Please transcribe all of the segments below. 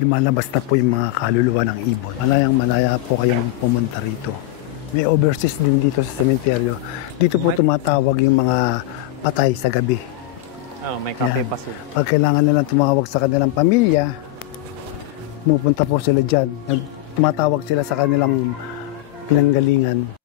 lumalabas na po yung mga kaluluwa ng ibon. Malayang malaya po kayong pumunta rito. May overseas din dito sa sementeryo. Dito po tumatawag yung mga patay sa gabi. Oh, may kape pa sila. Pag kailangan nilang tumawag sa kanilang pamilya, pumupunta po sila dyan. Tumatawag sila sa kanilang pinanggalingan.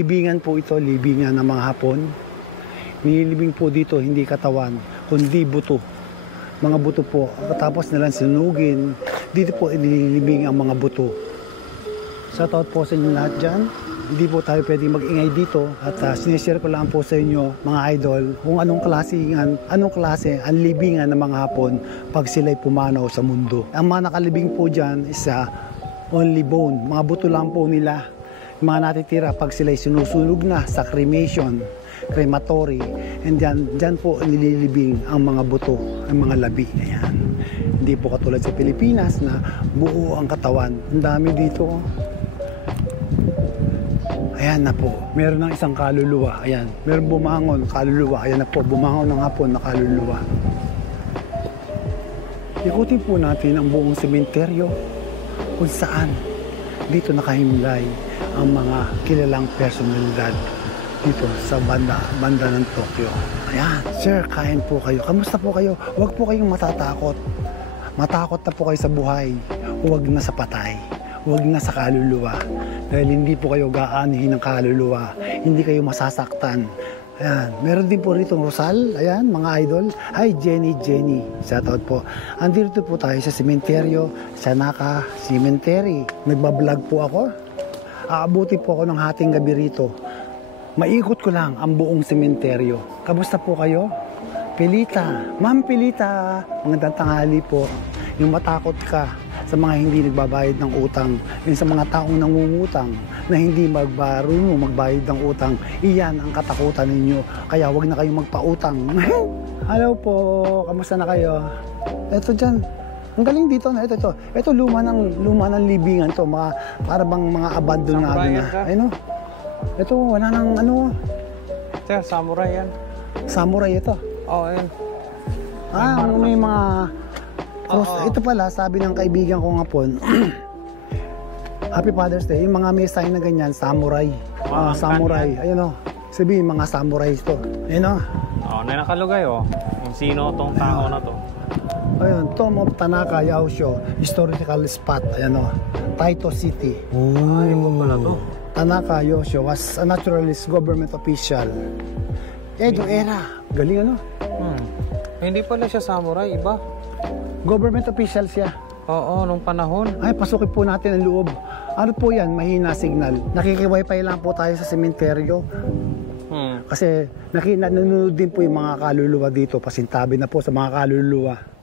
Libingan po ito, libingan ng mga Hapon. Nililibing po dito hindi katawan, kundi buto. Mga buto po. Tapos nilang sinugin, dito po inililibing ang mga buto. Shoutout po sa inyo lahat dyan. Hindi po tayo pwedeng mag-ingay dito. At sinishare ko lang po sa inyo, mga idol, kung anong klase ang libingan ng mga Hapon pag sila'y pumanaw sa mundo. Ang mga nakalibing po dyan is only bone. Mga buto lang po nila. Mga natitira pag sila'y sinusunog na sa cremation, crematory, and dyan po nililibing ang mga buto, ang mga labi. Ayan. Hindi po katulad sa Pilipinas na buo ang katawan. Ang dami dito. Ayan na po. Meron ng isang kaluluwa. Ayan. Meron bumangon, kaluluwa. Ayan na po. Bumangon ng Hapon na kaluluwa. Ikutin po natin ang buong sementeryo kung saan dito nakahimlay ang mga kilalang personalidad dito sa banda ng Tokyo. Ayan, sir, kain po kayo. Kamusta po kayo? Huwag po kayong matatakot. Matakot na po kayo sa buhay. Huwag na sa patay. Huwag na sa kaluluwa. Dahil hindi po kayo gaanihin ng kaluluwa. Hindi kayo masasaktan. Ayan, meron din po rito Rosal. Ayan, mga idol. Hi, Jenny. Shoutout po. Andito po tayo sa sementeryo, sa Naka Cemetery. Nagbablog po ako. Aabuti po ako ng hating gabi rito. Maikot ko lang ang buong sementeryo. Kamusta po kayo? Pilita. Ma'am Pilita. Magandang tanghali po. Yung matakot ka sa mga hindi nagbabayad ng utang, yung sa mga taong nangungutang na hindi marunong magbayad ng utang, iyan ang katakutan ninyo. Kaya wag na kayong magpautang. Hello po. Kamusta na kayo? Eto dyan. Ang galing dito na ito. Ito luma ng libingan to, para bang mga abandonado na. Ayun oh. Ito wala nang ano. Ito, samurai yan. Samurai ito. Oh, ayun. May mga ito pala, sabi ng kaibigan ko Hapon. Happy Father's Day. Yung mga may sign na ganyan, samurai. Samurai. Ayun oh. Sabihin mga samurai ito. Ayun oh. Oh, nakalugay oh. Kung sino tong tao na to. Ayun, Tomb of Tanaka Yaosho, historical spot. Ayan o. Taito City. Ay, iba pala to. Tanaka Yoshio was a naturalist government official. Edo era. Galing ano? Hindi pala siya samurai, iba. Government official siya. Oo, nung panahon. Ay, pasukin po natin ang loob. Ano po yan? Mahina signal. Nakiki-wifi lang po tayo sa sementeryo. Kasi nanonood din po yung mga kaluluwa dito. Pasintabi na po sa mga kaluluwa.